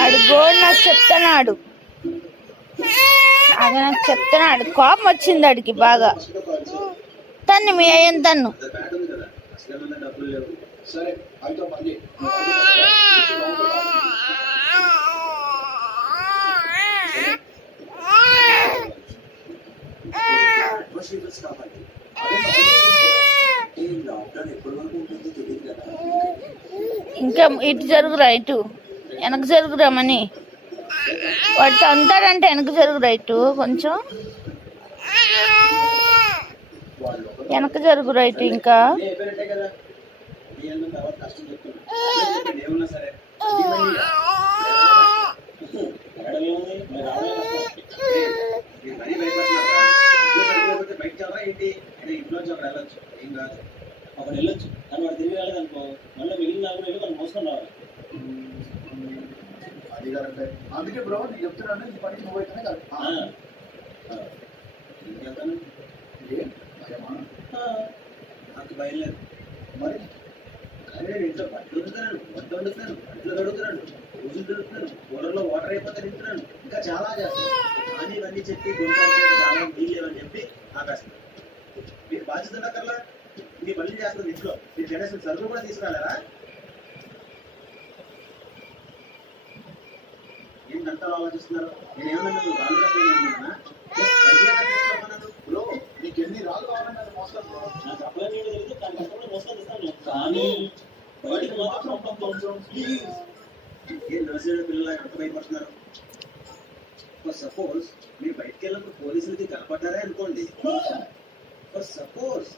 అడుగో నాకు చెప్తున్నాడు, నాకు చెప్తున్నాడు. కోపం వచ్చింది అడికి బాగా. తన్ను మీ అయ్యను తన్ను. ఇంకా ఇటు జరుగురా, ఇటు వెనక జరుగురా మని. వాడు అంతాడంటే వెనక జరుగురా, ఇటు కొంచెం వెనక జరుగురా, ఇటు ఇంకా. అక్కడ వెళ్ళొచ్చు కానీ వాడు తిరిగి వెళ్ళదనుకో, మళ్ళీ మిగిలిన వెళ్ళి మనం మోసుకొని రావాలి. అది కరెక్టే. అందుకే బ్రో నేను చెప్తున్నాను, ఈ పని నువ్వు అయితేనే కరెక్ట్. వెళ్తాను నాకు భయం లేదు. మరి అదే నేను ఇంట్లో బట్టలు వండుతున్నాను, వంట వండుతున్నాను, బట్టలు కడుగుతున్నాను, రోజులు దొరుకుతున్నాను, కూలర్లో వాటర్ అయిపోతే తింటున్నాను, ఇంకా చాలా చేస్తాను. కానీ ఇవన్నీ చెప్పి చాలా నీళ్ళు లేవని చెప్పి ఆకాశం మీరు బాధ్యత ఉండకల్లా మీ పనులు చేస్తున్నారు. ఇంట్లో మీరు గణేశం సరుకులు కూడా తీసుకురాలేరా? ఏంటంతా ఆలోచిస్తున్నారు? నేను ఏమన్నా రాళ్ళ బ్రో నీకు ఎన్ని రాళ్ళు కావాలన్నా మోస్తాను. నాకు అప్లై చేయడం తెలియదు, దాని కష్టపడి మోసుకొని ఇస్తాను. కానీ బయటకు మాత్రం ఏం నర్సరీ పిల్లలు ఎంత భయపడుతున్నారు? సపోజ్ మీరు బయటకు వెళ్ళినప్పుడు పోలీసులకి కనపడ్డారే అనుకోండి. సపోజ్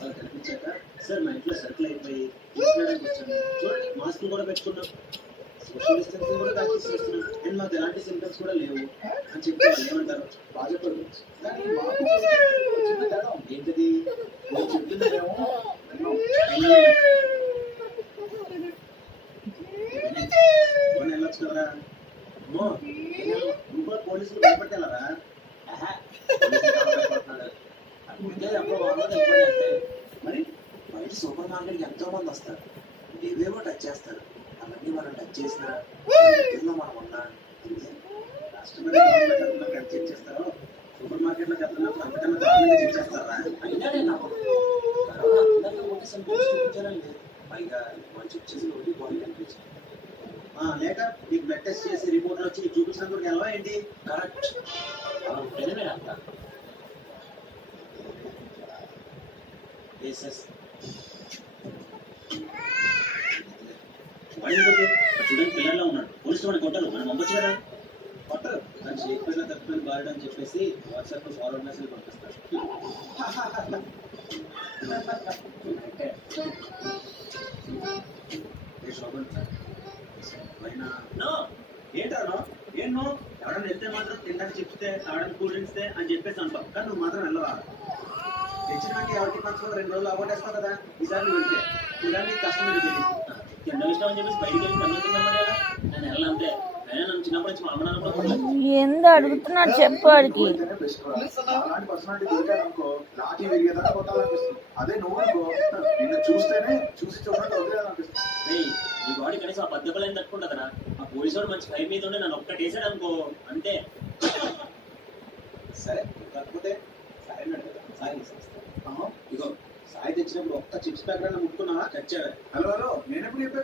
వాళ్ళు కనిపించాక సార్ మా ఇంట్లో సరుకులు అయిపోయి తీసుకురావడానికి వచ్చాను, చూడండి మాస్క్ కూడా పెట్టుకున్నాం, సోషల్ డిస్టెన్సింగ్ కూడా ప్రాక్టీస్ చేస్తున్నాం, అండ్ మాకు ఎలాంటి సింటమ్స్ కూడా లేవు అని చెప్పి వాళ్ళు ఏమంటారు? బాగా చెప్పారు. కానీ మాకు చిన్న తేడా ఉంది. ఏంటది? నువ్వు చెప్తున్నారేమో వెళ్ళొచ్చు కదరా. అమ్మో నువ్వు కూడా పోలీసులు భయపడతారా? మరి బయట సూపర్ మార్కెట్కి ఎంతో మంది వస్తారు, ఏవేవో టచ్ చేస్తారు. అవన్నీ మనం టచ్ చేసినా మనం ఉన్నా కస్టమర్ ఎంత చెక్ చేస్తారో సూపర్ మార్కెట్ లో చెప్తున్నప్పుడు అంతకన్నా దారుణంగా చెక్ చేస్తారా? అయినా నేను చూపించారండి. పైగా వాళ్ళు చెక్ చేసిన ఒకటి బాడీ కనిపించింది. లేక మీకు బ్లడ్ టెస్ట్ చేసి రిపోర్ట్లు వచ్చి మీకు చూపించినందుకు ఎలా ఏంటి? కరెక్ట్. చూడండి పిల్లల్లో ఉన్నాడు, పోలీసులు మనకి కొట్టరు, మనం పంపచ్చు కదా. కొట్టరు కానీ చేయకపోయినా తప్పిపోయిన బారెడ్ అని చెప్పేసి వాట్సాప్ లో ఫార్వర్డ్ మెసేజ్ పంపిస్తారు. ఏంటో ఏం ఎవడన్నా వెళ్తే మాత్రం తినడానికి చెప్తే తాగడానికి కూల్ డ్రింక్స్ అని చెప్పేసి అంటావు, కానీ నువ్వు మాత్రం వెళ్ళవా? తెచ్చినాక ఎవరికి మనసులో 2 రోజులు అవగొట్టేస్తావు కదా. ఈసారి నువ్వు వెళ్తే చూడడానికి కష్టం తెలియదు. తినడం ఇష్టం అని చెప్పేసి బయటికి వెళ్ళి కన్నుతున్నామని నేను వెళ్ళాలంటే అయినా నన్ను చిన్నప్పటి నుంచి మా అమ్మ నాన్న కూడా ఏందో అడుగుతున్నాడు చెప్పు వాడికి. అలాంటి పర్సనాలిటీ దొరికాడనుకో లాఠీ విరిగేదాకా కొట్టాలనిపిస్తుంది. అదే నువ్వు అనుకో నిన్ను చూస్తేనే చూసి చూడడానికి వదిలేయాలనిపిస్తుంది. ఈ బాడీ కనీసం ఆ పద్ధతులు తట్టుకుంటా కదా. ఆ పోలీసు వాడు మంచి ఫైవ్ మీద ఉండే నన్ను ఒక్కటి వేసాడు అనుకో అంతే. సరే కాకపోతే సాయి సాయి ఇగో సాయి తెచ్చినప్పుడు ఒక్క చిప్స్ ప్యాకెట్ ముట్టుకున్నావా? చచ్చావే. హలో నేను ఎప్పుడు చెప్పాను?